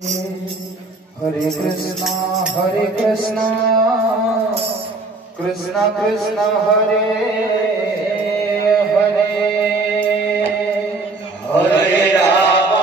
Hare Krishna, Krishna Krishna, Hare Hare, Hare Rama,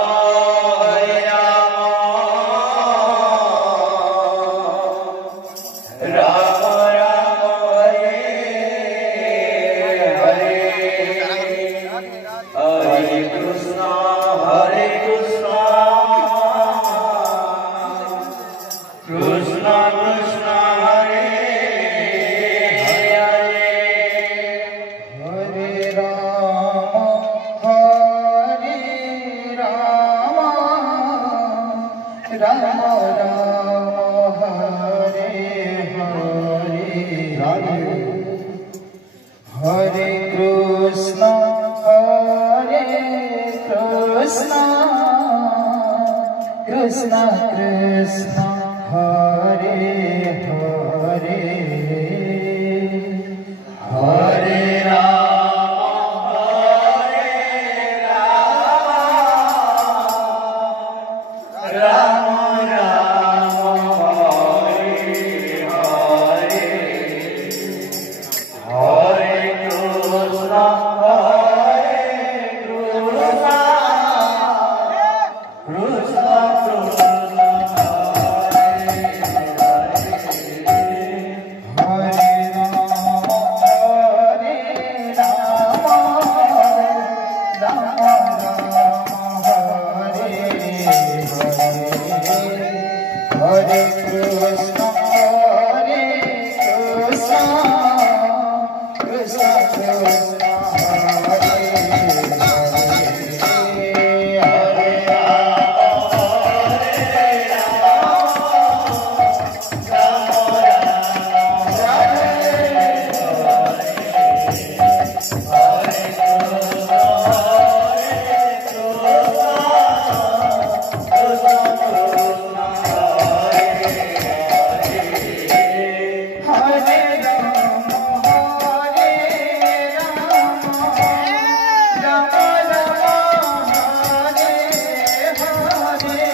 Rama Rama, Hare Hare, Hare Krishna, Krishna Krishna, Hare Hare, Hare Rama, Rama Rama, Hare Hare, Hare Krishna,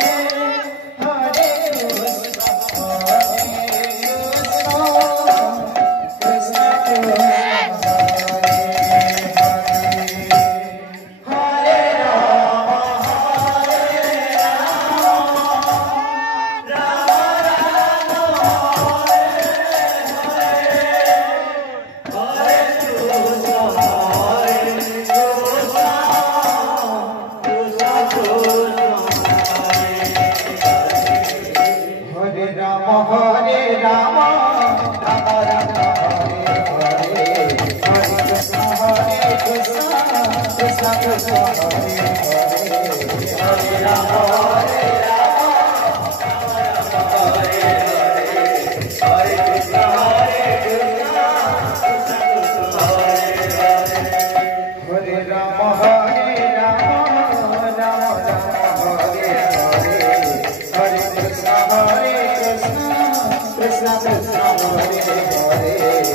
Krishna Krishna, Hare Hare, Hare Rama, Rama Rama, Hare Hare, Hare Krishna, Krishna Hare Krishna, Krishna Krishna, Hare Hare, Krishna Krishna, Hare Hare.